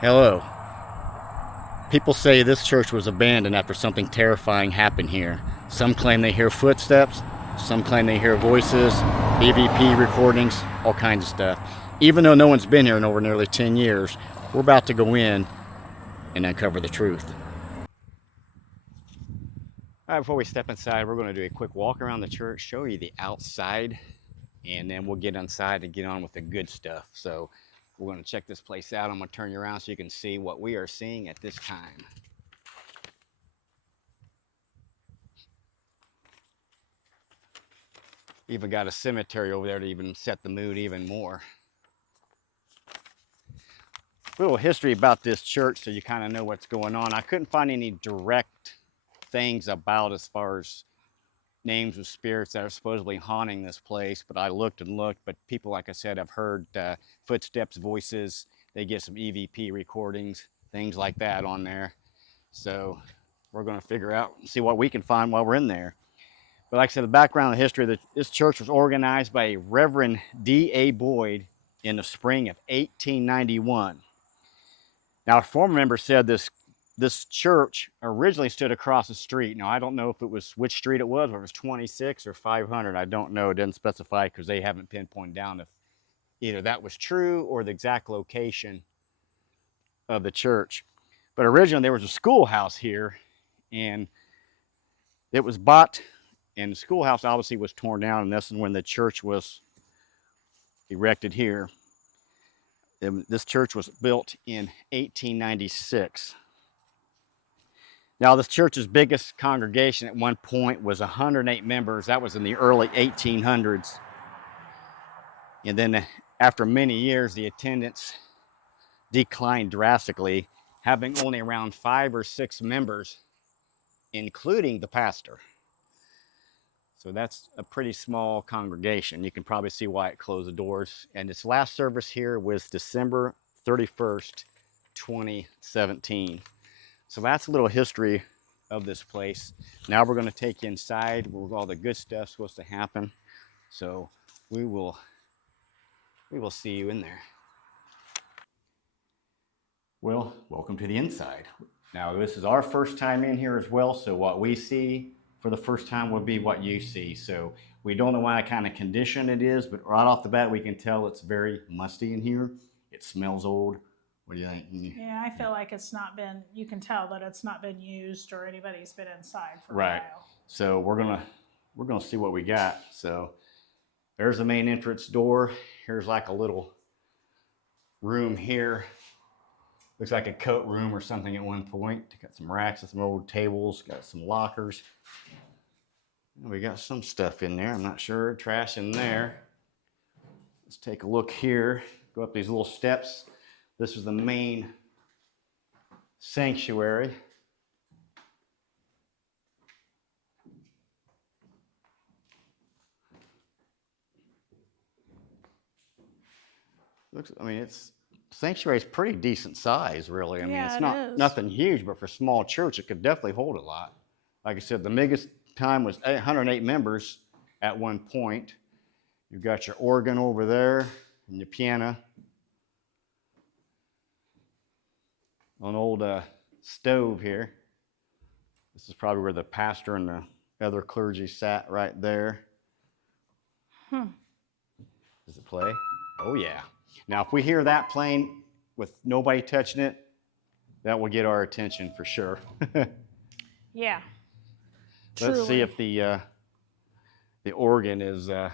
Hello. People say this church was abandoned after something terrifying happened here. Some claim they hear footsteps, some claim they hear voices, EVP recordings, all kinds of stuff. Even though no one's been here in over nearly 10 years, we're about to go in and uncover the truth. All right, before we step inside, we're going to do a quick walk around the church, show you the outside, and then we'll get inside and get on with the good stuff. So we're going to check this place out. I'm going to turn you around so you can see what we are seeing at this time. Even got a cemetery over there to even set the mood even more. A little history about this church so you kind of know what's going on. I couldn't find any direct things about as far as names of spirits that are supposedly haunting this place, but I looked and looked, but people, like I said, have heard footsteps, voices. They get some EVP recordings, things like that on there. So we're going to figure out, see what we can find while we're in there. But like I said, the background and history of this church was organized by a Reverend D.A. Boyd in the spring of 1891. Now, a former member said this church originally stood across the street. Now, I don't know if it was which street it was, whether it was 26 or 500. I don't know. It didn't specify because they haven't pinpointed down if either that was true or the exact location of the church. But originally, there was a schoolhouse here, and it was bought, and the schoolhouse obviously was torn down, and this is when the church was erected here. This church was built in 1896. Now, this church's biggest congregation at one point was 108 members. That was in the early 1800s. And then after many years, the attendance declined drastically, having only around 5 or 6 members, including the pastor. So that's a pretty small congregation. You can probably see why it closed the doors. And its last service here was December 31st, 2017. So that's a little history of this place. Now we're going to take you inside where all the good stuff's supposed to happen. So we will see you in there. Well, welcome to the inside. Now this is our first time in here as well, so what we see for the first time will be what you see. So we don't know what kind of condition it is, but right off the bat we can tell it's very musty in here. It smells old. What do you think? Yeah, I feel like it's not been, you can tell that it's not been used or anybody's been inside for Right. a while. So we're gonna see what we got. So there's the main entrance door. Here's like a little room here. Looks like a coat room or something at one point. Got some racks and some old tables. Got some lockers. We got some stuff in there. I'm not sure. Trash in there. Let's take a look here. Go up these little steps. This is the main sanctuary. Looks, I mean, it's sanctuary is pretty decent size, really. I mean, Yeah, it's it not is. nothing huge, but for a small church, it could definitely hold a lot. Like I said, the biggest time was 108 members at one point. You've got your organ over there and your piano. An old stove here. This is probably where the pastor and the other clergy sat right there. Does it play? Oh, yeah. Now, if we hear that playing with nobody touching it, that will get our attention for sure. Yeah. Let's see Truly. if the organ is Well,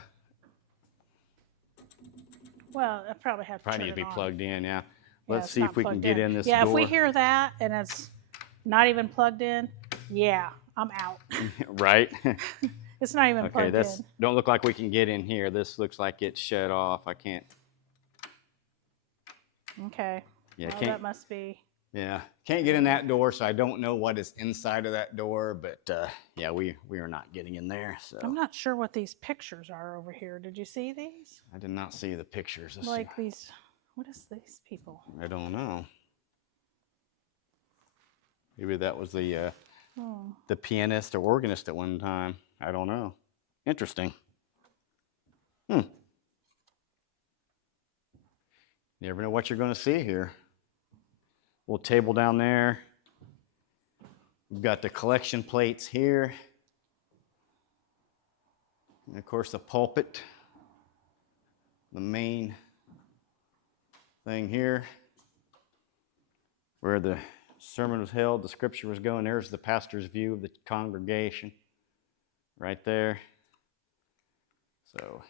I probably have to probably turn needs to it be on. plugged in. Yeah. Yeah, Let's it's see if not we can plugged get in. in this Yeah, if we door. hear that and it's not even plugged in, yeah, I'm out. Right. It's not even Okay. plugged That's in. don't look like we can get in here. This looks like it's shut off. I can't. Okay. Yeah. Well, Can't. that must be. Yeah. Can't get in that door, so I don't know what is inside of that door. But yeah, we are not getting in there. So I'm not sure what these pictures are over here. Did you see these? I did not see the pictures. Let's Like see. these. What is these people? I don't know. Maybe that was the pianist or organist at one time. I don't know. Interesting. Hmm. You never know what you're going to see here. little table down there. We've got the collection plates here. And of course the pulpit, the main thing here, where the sermon was held, the scripture was going. There's the pastor's view of the congregation right there. So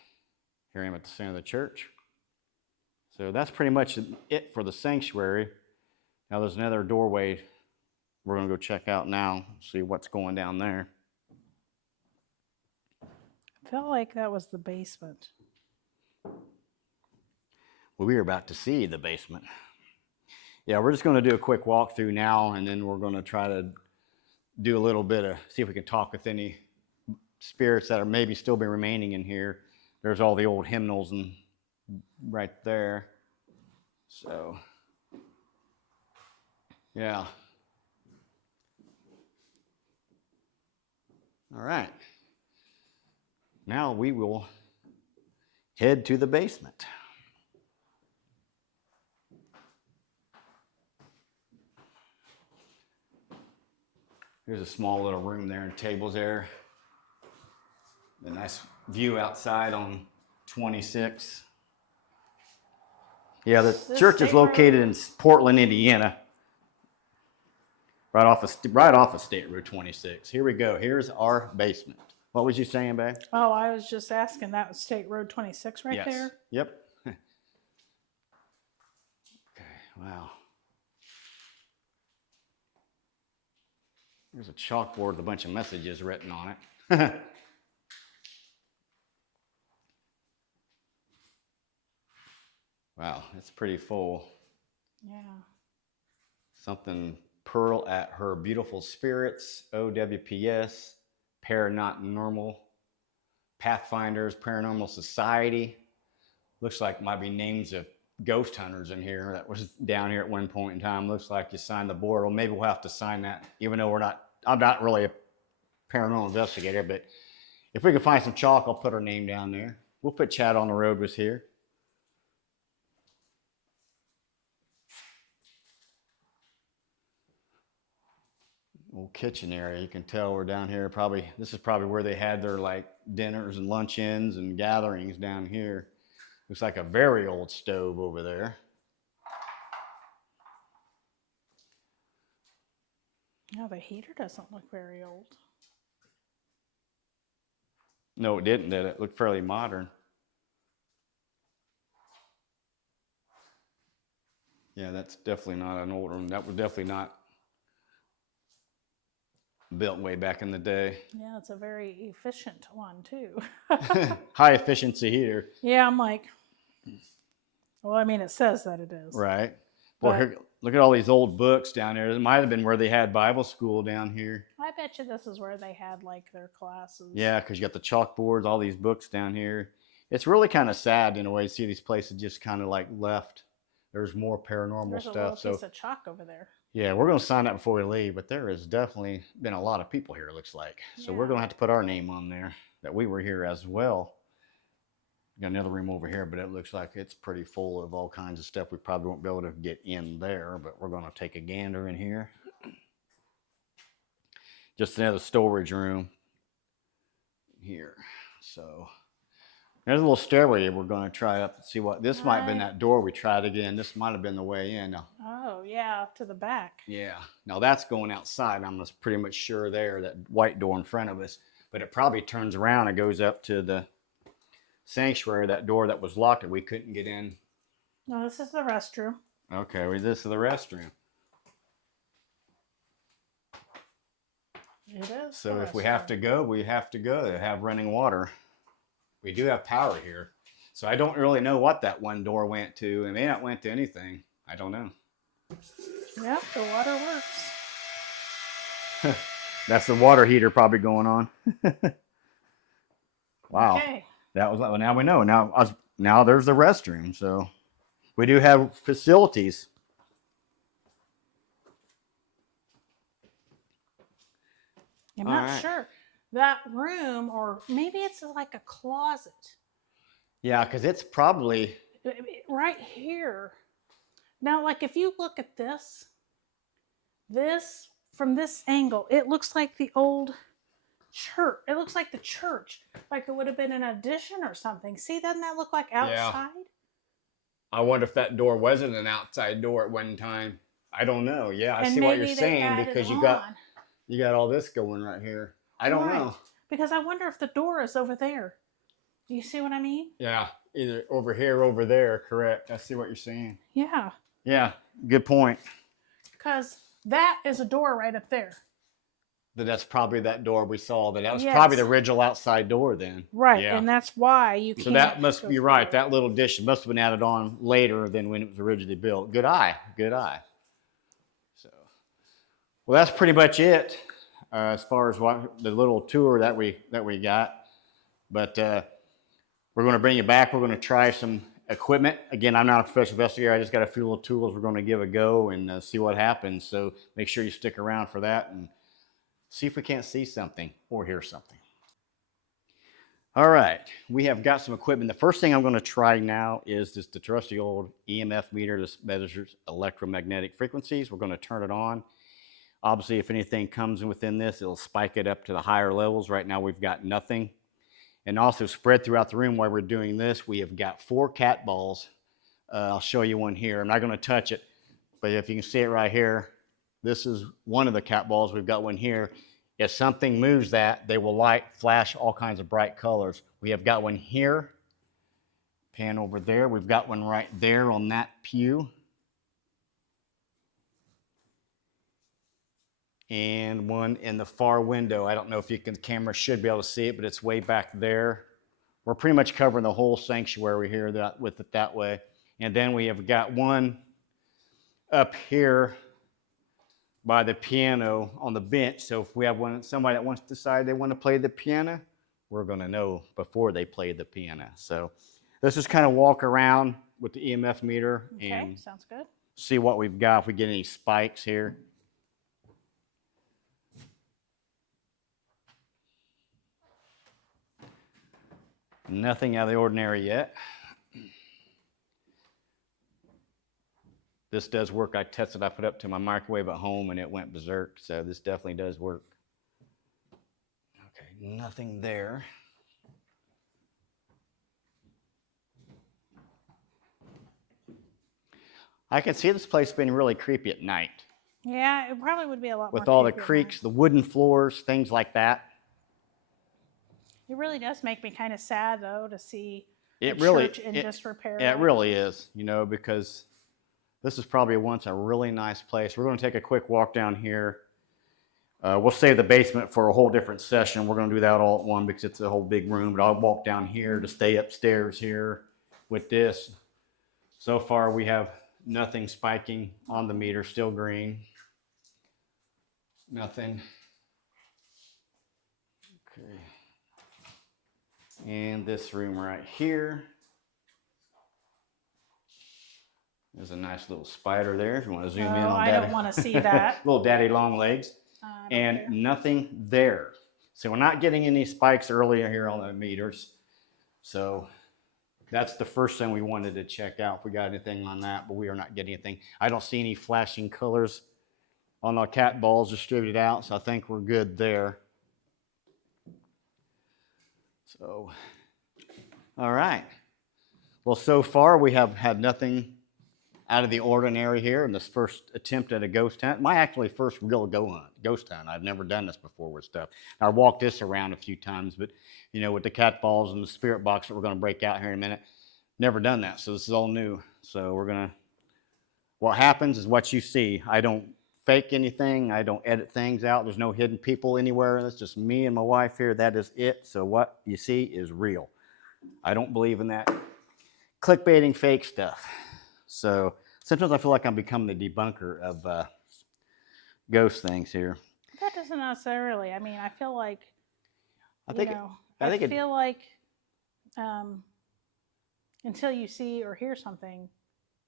here I am at the center of the church. So that's pretty much it for the sanctuary. Now there's another doorway we're going to go check out now, see what's going down there. I felt like that was the basement. Well, we are about to see the basement. Yeah, we're just going to do a quick walkthrough now, and then we're going to try to do a little bit of, see if we can talk with any spirits that are maybe still be remaining in here. There's all the old hymnals and right there. So, yeah. All right. Now we will head to the basement. There's a small little room there and tables there. A nice view outside on 26. Yeah, the church is located in Portland, Indiana. Right off of State Road 26. Here we go. Here's our basement. What was you saying, babe? Oh, I was just asking. That was State Road 26 right Yes. there? Yep. Okay, wow. There's a chalkboard with a bunch of messages written on it. Wow, it's pretty full. Yeah. Something Pearl at her beautiful spirits, OWPS, Paranormal, Pathfinders, Paranormal Society. Looks like might be names of ghost hunters in here that was down here at one point in time. Looks like you signed the board. Well, maybe we'll have to sign that, even though I'm not really a paranormal investigator, but if we can find some chalk, I'll put her name down there. We'll put Chad on the Road was here. Old kitchen area. You can tell we're down here. This is probably where they had their like dinners and luncheons and gatherings down here. Looks like a very old stove over there. No, the heater doesn't look very old. No, it didn't. It looked fairly modern. Yeah, that's definitely not an old one. That was definitely not built way back in the day. Yeah, it's a very efficient one too. High efficiency heater. Yeah, I'm like, well, I mean, it says that it is. Right. Well, here, look at all these old books down there. It might have been where they had Bible school down here. I bet you this is where they had like their classes. Yeah, because you got the chalkboards, all these books down here. It's really kind of sad in a way to see these places just kind of like left. There's more paranormal There's stuff. a little piece of chalk over there. Yeah, we're going to sign up before we leave, but there has definitely been a lot of people here, it looks like. So we're going to have to put our name on there that we were here as well. Got another room over here, but it looks like it's pretty full of all kinds of stuff. We probably won't be able to get in there, but we're going to take a gander in here. Just another storage room here. So there's a little stairway we're going to try up and see what. This might have been that door we tried again. This might have been the way in. Now, oh, yeah, to the back. yeah. Now that's going outside. I'm pretty much sure there, that white door in front of us. But it probably turns around and goes up to the sanctuary, that door that was locked that we couldn't get in. No, this is the restroom. Okay, well, this is the restroom. It is. So if we have to go, we have to go. They have running water. We do have power here. So I don't really know what that one door went to. It may not went to anything. I don't know. Yeah, the water works. That's the water heater probably going on. Wow. Okay. That was, well, now we know. Now there's the restroom. So we do have facilities. I'm not sure. That room, or maybe it's like a closet. Yeah, because it's probably Right here. Now, like if you look at this, this, from this angle, it looks like the old church. It looks like the church, like it would have been an addition or something. See, doesn't that look like Yeah. outside? I wonder if that door wasn't an outside door at one time. I don't know. Yeah, I And see what you're maybe they saying added because on. you got all this going right here. I don't Right. know. Because I wonder if the door is over there. You see what I mean? Yeah, either over here or over there. Correct. I see what you're saying. Yeah. Yeah, good point. Because that is a door right up there. That's probably that door we saw. That was Yes. probably the original outside door then. Right. Yeah. And that's why you can't. So that must go be right. through. That little addition must have been added on later than when it was originally built. Good eye. Good eye. So, well, that's pretty much it as far as what the little tour that we got. But we're going to bring you back. We're going to try some equipment. Again, I'm not a professional investigator. I just got a few little tools we're going to give a go and see what happens. So make sure you stick around for that and see if we can't see something or hear something. All right, we have got some equipment. The first thing I'm going to try now is the trusty old EMF meter. This measures electromagnetic frequencies. We're going to turn it on. Obviously, if anything comes within this, it'll spike it up to the higher levels. Right now, we've got nothing. And also spread throughout the room while we're doing this, we have got 4 cat balls. I'll show you one here. I'm not going to touch it, but if you can see it right here, this is one of the cat balls. We've got one here. If something moves that, they will flash all kinds of bright colors. We have got one here. Pan over there. We've got one right there on that pew. And one in the far window. I don't know if the camera should be able to see it, but it's way back there. We're pretty much covering the whole sanctuary here with it that way. And then we have got one up here by the piano on the bench. So if we have somebody that wants to decide they want to play the piano, we're going to know before they play the piano. So let's just kind of walk around with the EMF meter and sounds good. See what we've got, if we get any spikes here. Nothing out of the ordinary yet. This does work. I tested, I put up to my microwave at home and it went berserk. So this definitely does work. Okay, nothing there. I can see this place being really creepy at night. Yeah, it probably would be a lot with more all the creepy at creaks, night. the wooden floors, things like that. It really does make me kind of sad, though, to see It the really, church in disrepair. it really is, you know, because this is probably once a really nice place. We're going to take a quick walk down here. We'll save the basement for a whole different session. We're going to do that all at one because it's a whole big room. But I'll walk down here to stay upstairs here with this. So far, we have nothing spiking on the meter, still green. Nothing. Okay. And this room right here. There's a nice little spider there if you want to zoom in on I Daddy. don't want to see that. Little daddy long legs. And care. Nothing there. So we're not getting any spikes earlier here on the meters. So that's the first thing we wanted to check out if we got anything on that, but we are not getting anything. I don't see any flashing colors on our cat balls distributed out, so I think we're good there. So, all right. Well, so far we have had nothing out of the ordinary here in this first attempt at a ghost hunt. My actually first real ghost hunt. I've never done this before with stuff. I walked this around a few times, but you know, with the cat balls and the spirit box that we're going to break out here in a minute, never done that. So this is all new. So we're going to, what happens is what you see. I don't fake anything. I don't edit things out. There's no hidden people anywhere. It's just me and my wife here. That is it. So what you see is real. I don't believe in that clickbaiting fake stuff. So sometimes I feel like I'm becoming the debunker of ghost things here. That doesn't necessarily. I mean, I feel like, I feel like until you see or hear something,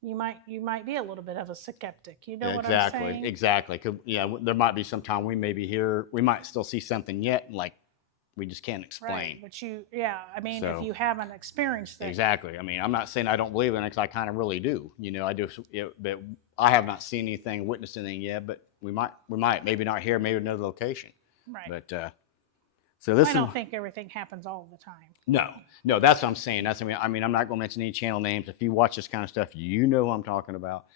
you might be a little bit of a skeptic. You know what I'm saying? Exactly. Yeah, there might be some time we may be here. We might still see something yet, like we just can't explain. Right, but I mean, So- if you haven't experienced it, Exactly. I mean, I'm not saying I don't believe in it because I kind of really do. You know, I do. But I have not seen anything, witnessed anything yet. But we might, maybe not here, maybe another location. right. But so this I is don't think everything happens all the time. no. That's what I'm saying. I mean, I'm not going to mention any channel names. If you watch this kind of stuff, you know who I'm talking about.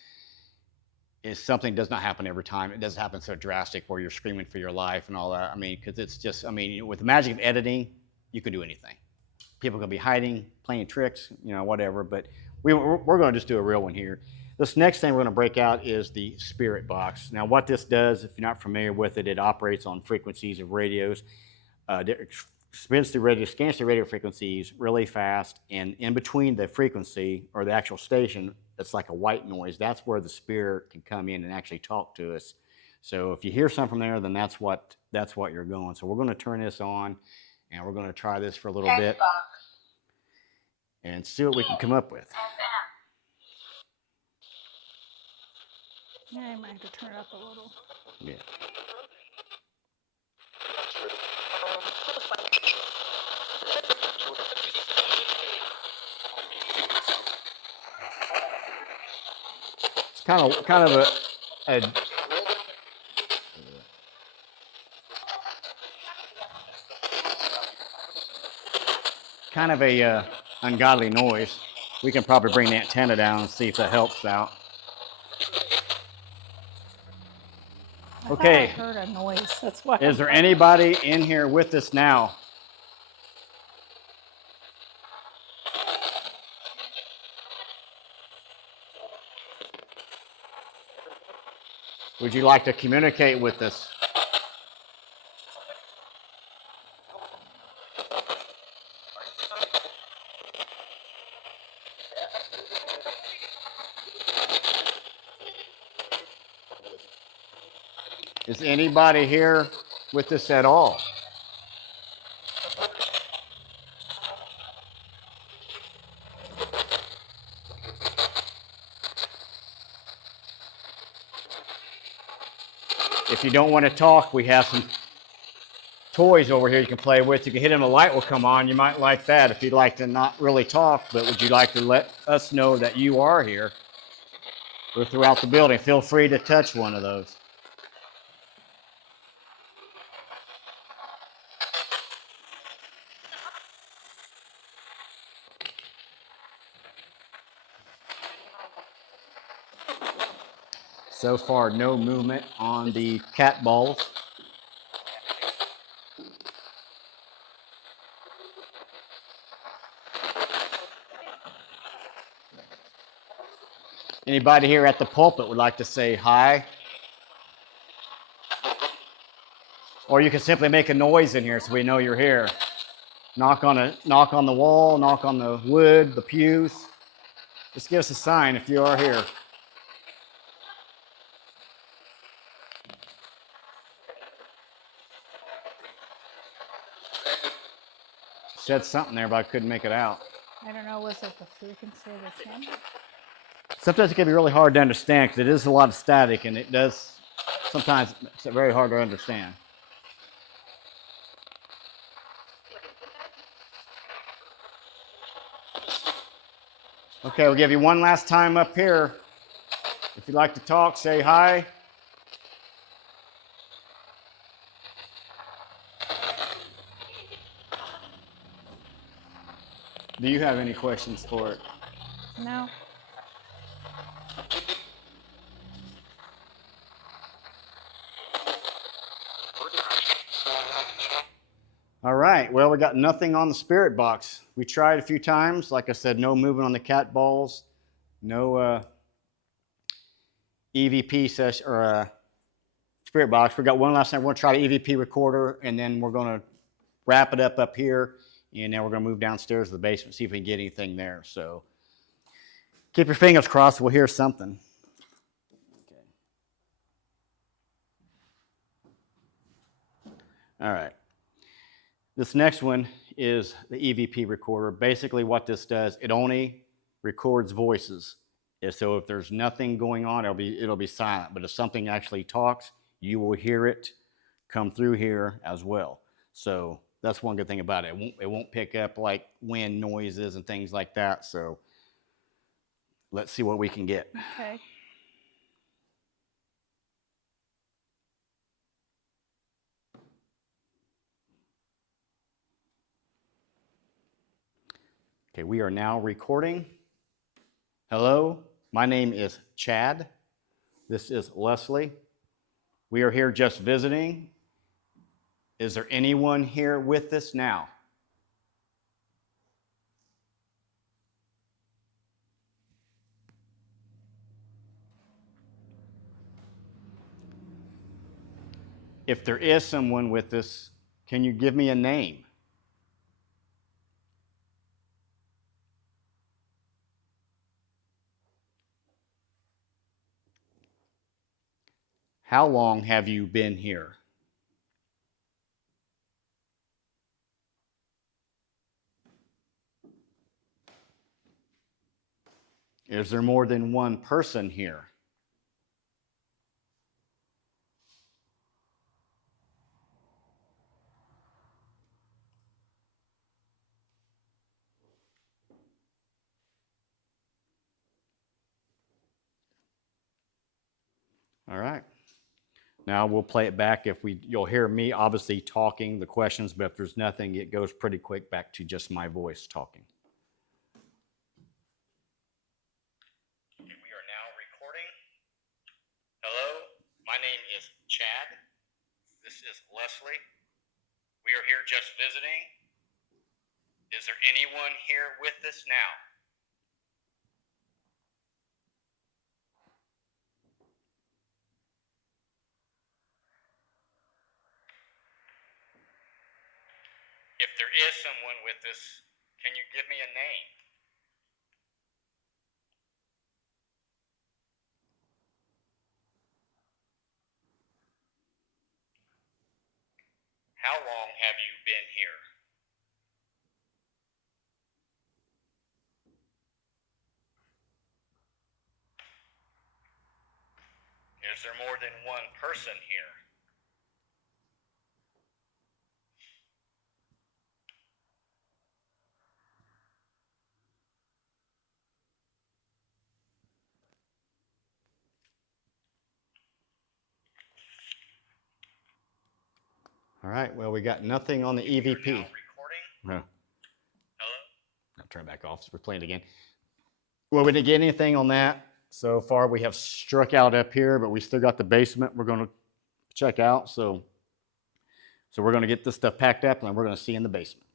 If something does not happen every time, it doesn't happen so drastic where you're screaming for your life and all that. I mean, because it's just, I mean, with the magic of editing, you can do anything. People can be hiding, playing tricks, you know, whatever. But we're going to just do a real one here. This next thing we're going to break out is the spirit box. Now, what this does, if you're not familiar with it, it operates on frequencies of radios. Scans the radio frequencies really fast, and in between the frequency or the actual station, it's like a white noise. That's where the spirit can come in and actually talk to us. So if you hear something from there, then that's what you're going. So we're going to turn this on, and we're going to try this for a little bit and see what we can come up with. Yeah, I might have to turn it up a little. Yeah. It's kind of a kind of a ungodly noise. We can probably bring the antenna down and see if that helps out. Okay. I heard a noise. That's why. Is there anybody in here with us now? Would you like to communicate with us? Is anybody here with us at all? If you don't want to talk, we have some toys over here you can play with. You can hit them, the light will come on. You might like that if you'd like to not really talk, but would you like to let us know that you are here? We're throughout the building. Feel free to touch one of those. So far, no movement on the cat balls. Anybody here at the pulpit would like to say hi? Or you can simply make a noise in here so we know you're here. Knock on the wall, knock on the wood, the pews. Just give us a sign if you are here. Said something there, but I couldn't make it out. I don't know. Was it the frequency of the camera? Sometimes it can be really hard to understand because it is a lot of static, and it does sometimes it's very hard to understand. Okay, we'll give you one last time up here. If you'd like to talk, say hi. Do you have any questions for it? No. All right, well, we got nothing on the spirit box. We tried a few times. Like I said, no movement on the cat balls, no EVP session or spirit box. We got one last time. We're going to try the EVP recorder, and then we're going to wrap it up here, and then we're going to move downstairs to the basement, see if we can get anything there. So keep your fingers crossed. We'll hear something. Okay. All right. This next one is the EVP recorder. Basically what this does, it only records voices. So if there's nothing going on, it'll be silent. But if something actually talks, you will hear it come through here as well. So That's one good thing about it. It won't pick up like wind noises and things like that. So let's see what we can get. Okay. Okay, we are now recording. Hello, my name is Chad. This is Leslie. We are here just visiting. Is there anyone here with us now? If there is someone with us, can you give me a name? How long have you been here? Is there more than one person here? All right. Now we'll play it back. You'll hear me obviously talking the questions, but if there's nothing, it goes pretty quick back to just my voice talking. Okay, we are now recording. Hello, my name is Chad. This is Leslie. We are here just visiting. Is there anyone here with us now? If there is someone with us, can you give me a name? How long have you been here? Is there more than one person here? All right, well, we got nothing on the EVP. Now recording. Hello? I'll turn it back off so we're playing it again. Well, we didn't get anything on that. So far, we have struck out up here, but we still got the basement we're going to check out. So we're going to get this stuff packed up, and we're going to see in the basement.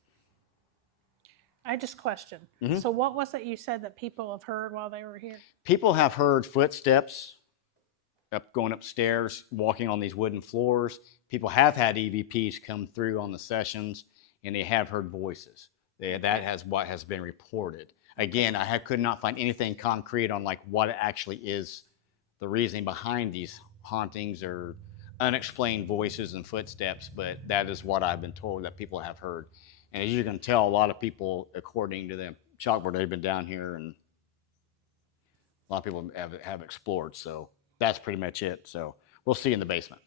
I just questioned. Mhm. So what was it you said that people have heard while they were here? People have heard footsteps going upstairs, walking on these wooden floors. People have had EVPs come through on the sessions, and they have heard voices. That has what has been reported. Again, I could not find anything concrete on like what actually is the reasoning behind these hauntings or unexplained voices and footsteps, but that is what I've been told that people have heard. And as you can tell, a lot of people, according to the chalkboard, they've been down here, and a lot of people have explored. So that's pretty much it. So we'll see in the basement.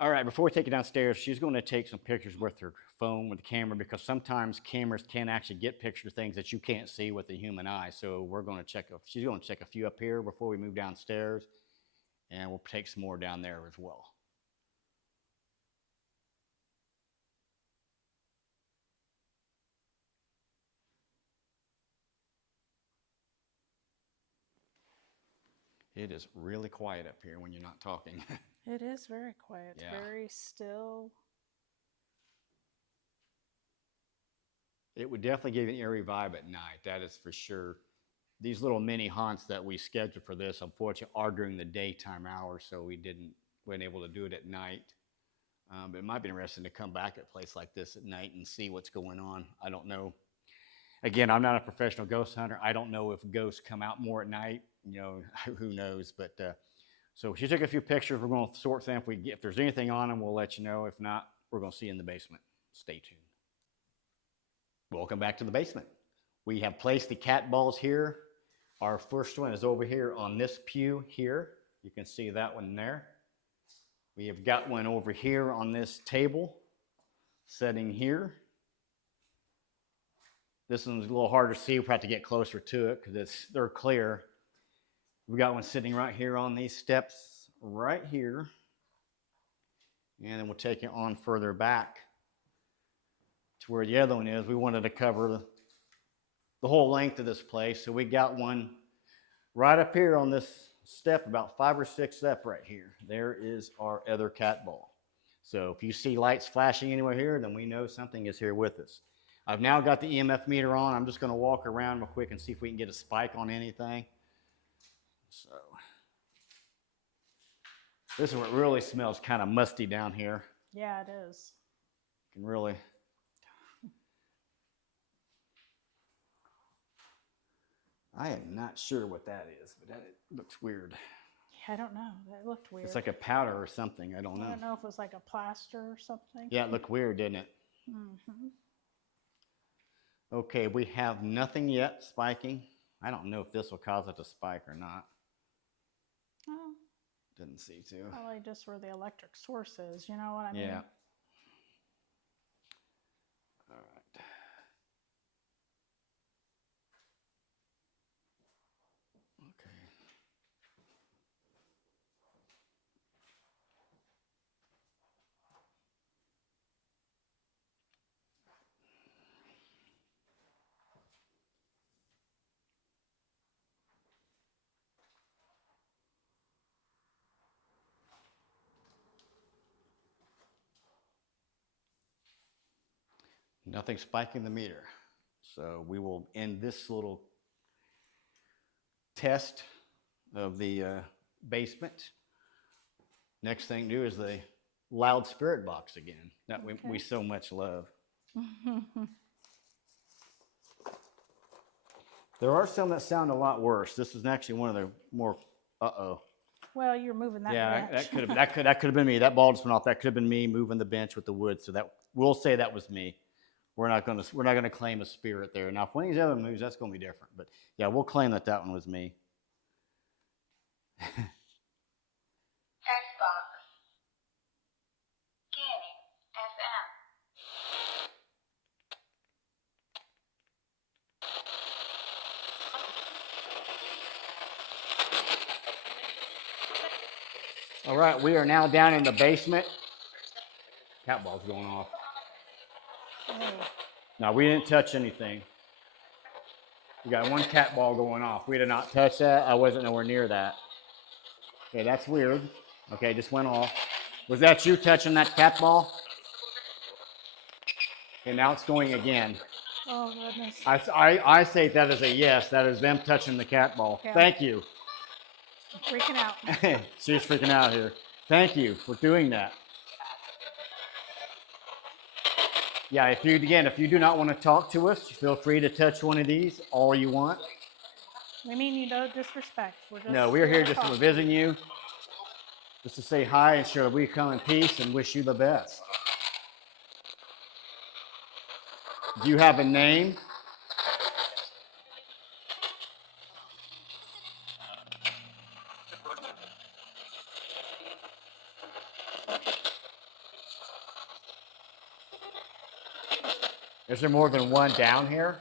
All right, before we take it downstairs, she's going to take some pictures with her phone with the camera, because sometimes cameras can actually get pictures of things that you can't see with the human eye. So we're going to she's going to check a few up here before we move downstairs, and we'll take some more down there as well. It is really quiet up here when you're not talking. It is very quiet. It's Yeah. very still. It would definitely give you an eerie vibe at night. That is for sure. These little mini haunts that we scheduled for this, unfortunately, are during the daytime hours, so weren't able to do it at night. But it might be interesting to come back at a place like this at night and see what's going on. I don't know. Again, I'm not a professional ghost hunter. I don't know if ghosts come out more at night. You know, who knows? But so she took a few pictures. We're going to sort them. If there's anything on them, we'll let you know. If not, we're going to see you in the basement. Stay tuned. Welcome back to the basement. We have placed the cat balls here. Our first one is over here on this pew here. You can see that one there. We have got one over here on this table. setting here. This one's a little harder to see. We'll have to get closer to it because they're clear. We got one sitting right here on these steps right here. And then we'll take it on further back to where the other one is. We wanted to cover the whole length of this place. So we got one right up here on this step, about 5 or 6 steps right here. There is our other cat ball. So if you see lights flashing anywhere here, then we know something is here with us. I've now got the EMF meter on. I'm just going to walk around real quick and see if we can get a spike on anything. So this is what really smells kind of musty down here. Yeah, it is. You can really. I am not sure what that is, but that looks weird. Yeah, I don't know. That looked weird. It's like a powder or something. I don't know. I don't know if it was like a plaster or something. Yeah, it looked weird, didn't it? Mm-hmm. Okay, we have nothing yet spiking. I don't know if this will cause it to spike or not. Oh, Didn't see to. probably just where the electric source is. You know what I mean? Yeah. All right. Okay. Nothing spiking the meter. So we will end this little test of the basement. Next thing to do is the loud spirit box again that we so much love. There are some that sound a lot worse. This is actually one of the more, Well, you're moving that Yeah, bench. that could have been me. That ball just went off. That could have been me moving the bench with the wood. So that we'll say that was me. We're not gonna claim a spirit there. Now, if one of these other moves, that's gonna be different. But yeah, we'll claim that one was me. Text box. Scanning FM. All right, we are now down in the basement. Cat ball's going off. Oh. No, we didn't touch anything. We got one cat ball going off. We did not touch that. I wasn't nowhere near that. Okay, that's weird. Okay, just went off. Was that you touching that cat ball? Okay, now it's going again. Oh, goodness. I say that is a yes. That is them touching the cat ball. Okay. Thank you. I'm freaking out. She's freaking out here. Thank you for doing that. Yeah, if you do not want to talk to us, feel free to touch one of these all you want. We mean you no disrespect. No, we're here just to visit you, just to say hi and show that we come in peace and wish you the best. Do you have a name? Is there more than one down here?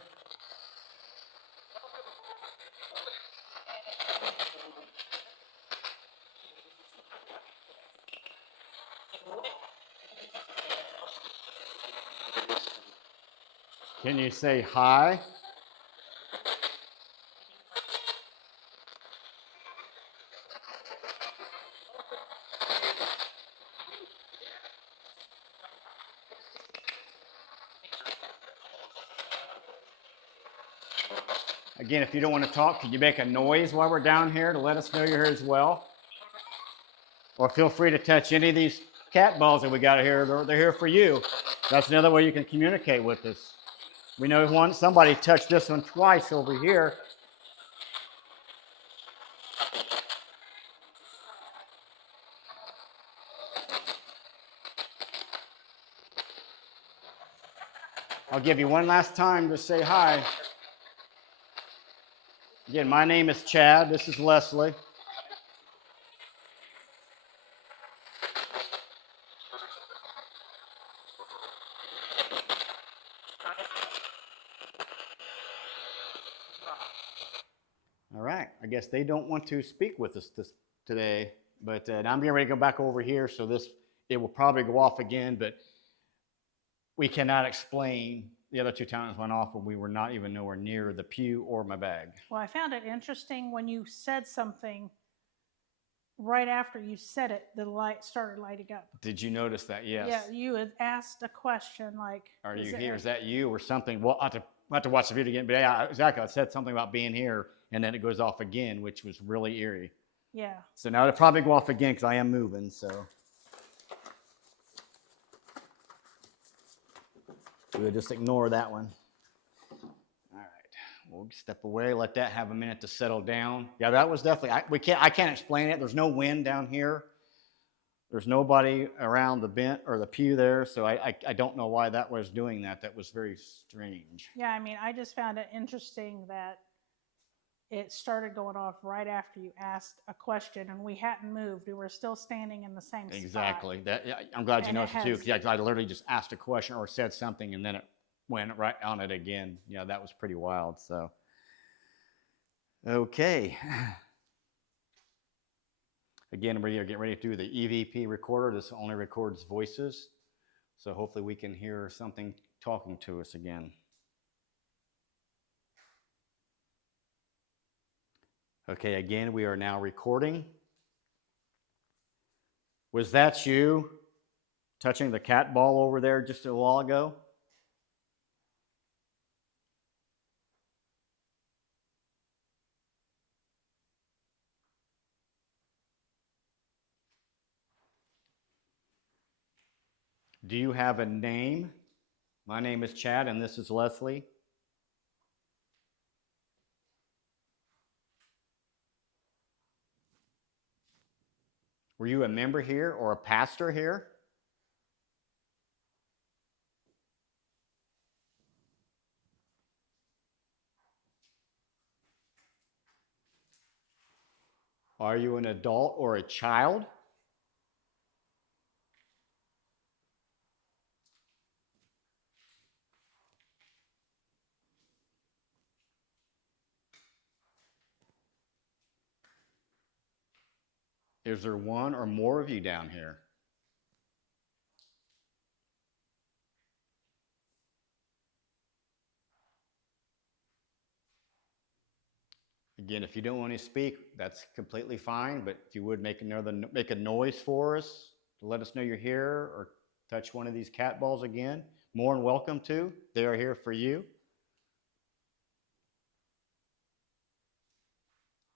Can you say hi? Again, if you don't want to talk, could you make a noise while we're down here to let us know you're here as well? Or feel free to touch any of these cat balls that we got here. They're here for you. That's another way you can communicate with us. We know somebody touched this one twice over here. I'll give you one last time to say hi. Again, my name is Chad. This is Leslie. I guess they don't want to speak with us today. But I'm getting ready to go back over here, so it will probably go off again. But we cannot explain the other 2 times went off when we were not even nowhere near the pew or my bag. Well, I found it interesting when you said something. Right after you said it, the light started lighting up. Did you notice that? Yes. Yeah, you had asked a question like, Are you here? Is that you or something? Well, I have to watch the video again. But yeah, exactly. I said something about being here, and then it goes off again, which was really eerie. Yeah. So now it'll probably go off again because I am moving. So we'll just ignore that one. All right, we'll step away, let that have a minute to settle down. Yeah, that was definitely. I can't explain it. There's no wind down here. There's nobody around the bench or the pew there, so I don't know why that was doing that. That was very strange. Yeah, I mean, I just found it interesting that it started going off right after you asked a question, and we hadn't moved. We were still standing in the same spot. Exactly. I'm glad you noticed it too, because I literally just asked a question or said something, and then it went right on it again. Yeah, that was pretty wild. So, okay. Again, we're getting ready to do the EVP recorder. This only records voices, so hopefully we can hear something talking to us again. Okay, again, we are now recording. Was that you touching the cat ball over there just a while ago? Do you have a name? My name is Chad, and this is Leslie. Were you a member here or a pastor here? Are you an adult or a child? Is there one or more of you down here? Again, if you don't want to speak, that's completely fine, but if you would make a noise for us to let us know you're here, or touch one of these cat balls again, more than welcome to. They are here for you.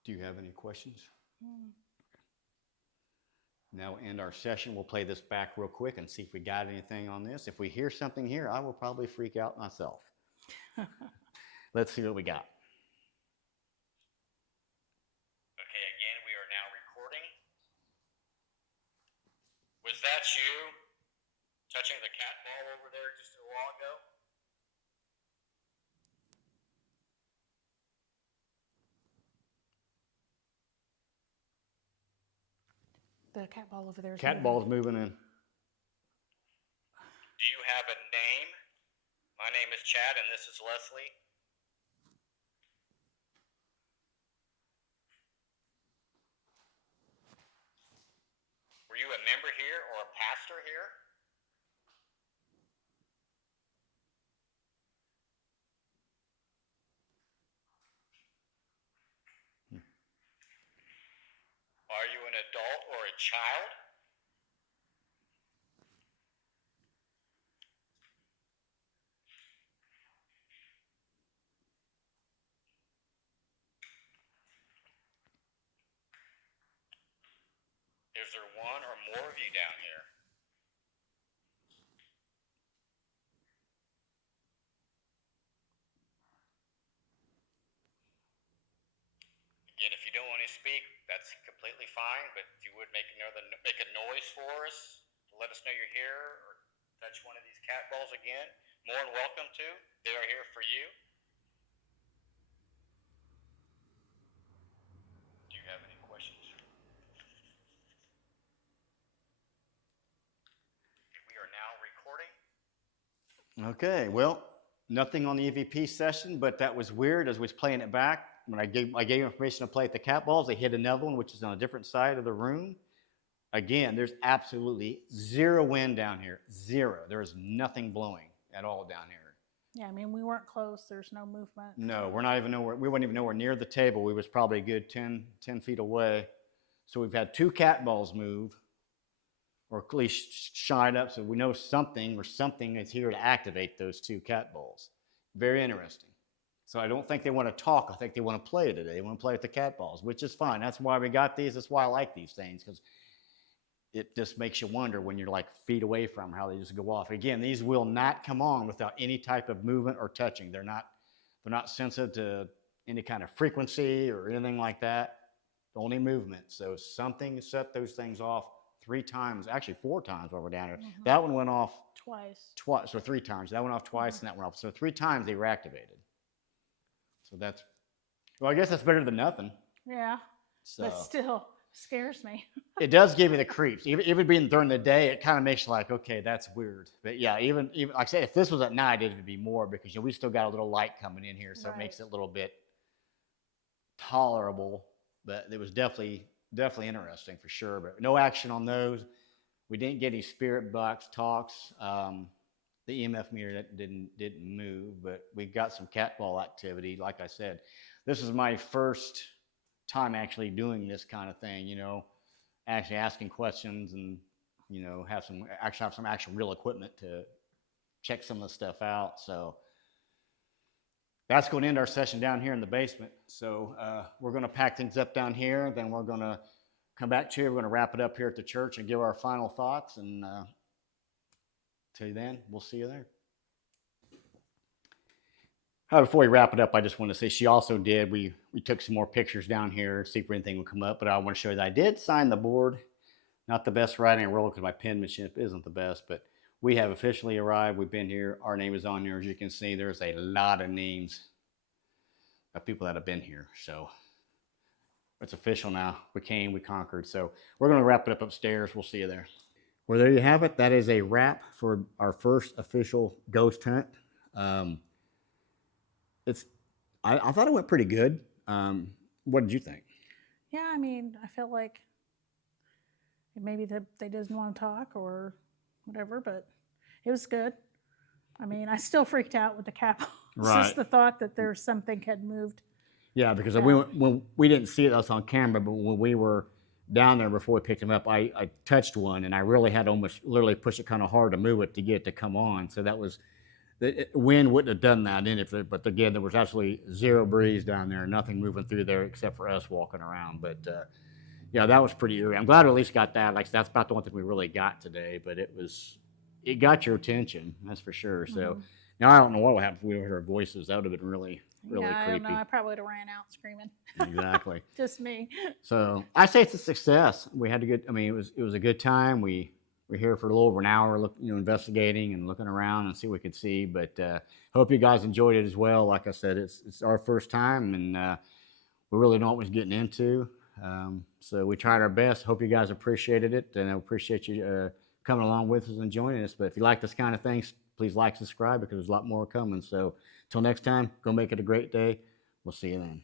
Do you have any questions? Now we'll end our session. We'll play this back real quick and see if we got anything on this. If we hear something here, I will probably freak out myself. Let's see what we got. Okay, again, we are now recording. Was that you touching the cat ball over there just a while ago? The cat ball over there is Cat moving. ball's moving in. Do you have a name? My name is Chad, and this is Leslie. Were you a member here or a pastor here? Are you an adult or a child? Is there one or more of you down here? Again, if you don't want to speak, that's completely fine, but if you would make a noise for us to let us know you're here, or touch one of these cat balls again, more than welcome to. They are here for you. Do you have any questions? We are now recording. Okay, well, nothing on the EVP session, but that was weird as we was playing it back. when I gave information to play at the cat balls, they hit another one, which is on a different side of the room. Again, there's absolutely zero wind down here. Zero. There is nothing blowing at all down here. Yeah, I mean, we weren't close. There's no movement. No, we're not even nowhere. We weren't even nowhere near the table. We was probably a good 10 feet away. So we've had 2 cat balls move, or at least shine up, so we know something is here to activate those 2 cat balls. Very interesting. So I don't think they want to talk. I think they want to play today. They want to play with the cat balls, which is fine. That's why we got these. That's why I like these things, because it just makes you wonder when you're like feet away from how they just go off. Again, these will not come on without any type of movement or touching. They're not sensitive to any kind of frequency or anything like that. Only movement. So something set those things off 3 times, actually 4 times while we're down here. Mhm. That one went off Twice. so 3 times. That went off twice, and that went off. So 3 times they were activated. So that's, well, I guess that's better than nothing. Yeah, So but still scares me. it does give you the creeps. Even being during the day, it kind of makes you like, okay, that's weird. But yeah, even like I say, if this was at night, it'd be more, because we still got a little light coming in here, so it makes it a little bit tolerable. But it was definitely interesting for sure. But no action on those. We didn't get any spirit box talks. The EMF meter didn't move, but we got some cat ball activity. Like I said, this is my first time actually doing this kind of thing. Actually asking questions, and have some actual real equipment to check some of the stuff out. So that's going to end our session down here in the basement. So we're going to pack things up down here. Then we're going to come back to you. We're going to wrap it up here at the church and give our final thoughts. And till then, we'll see you there. Before we wrap it up, I just want to say she also did. We took some more pictures down here, see if anything would come up. But I want to show you that I did sign the board. Not the best writing in the world because my penmanship isn't the best, but we have officially arrived. We've been here. Our name is on here. As you can see, there's a lot of names of people that have been here. So it's official now. We came, we conquered. So we're going to wrap it up upstairs. We'll see you there. Well, there you have it. That is a wrap for our first official ghost hunt. I thought it went pretty good. What did you think? Yeah, I mean, I felt like maybe they didn't want to talk or whatever, but it was good. I mean, I still freaked out with the cap. Right. Just the thought that there's something had moved. Yeah, because when we didn't see it us on camera, but when we were down there before we picked him up, I touched one, and I really had to almost literally push it kind of hard to move it to get it to come on. So that was, the wind wouldn't have done that in it, but again, there was absolutely zero breeze down there, nothing moving through there except for us walking around. But yeah, that was pretty eerie. I'm glad we at least got that. Like, that's about the one thing we really got today, but it got your attention, that's for sure. So now I don't know what would happen if we heard our voices. That would have been really Yeah, I creepy. don't know. I probably would have ran out screaming. Exactly. Just me. So I say it's a success. We had a good. I mean, it was a good time. We were here for a little over an hour, investigating and looking around and see what we could see. But hope you guys enjoyed it as well. Like I said, it's our first time, and we really don't know what we're getting into. So we tried our best. Hope you guys appreciated it, and I appreciate you coming along with us and joining us. But if you like this kind of thing, please like, subscribe, because there's a lot more coming. So until next time, go make it a great day. We'll see you then.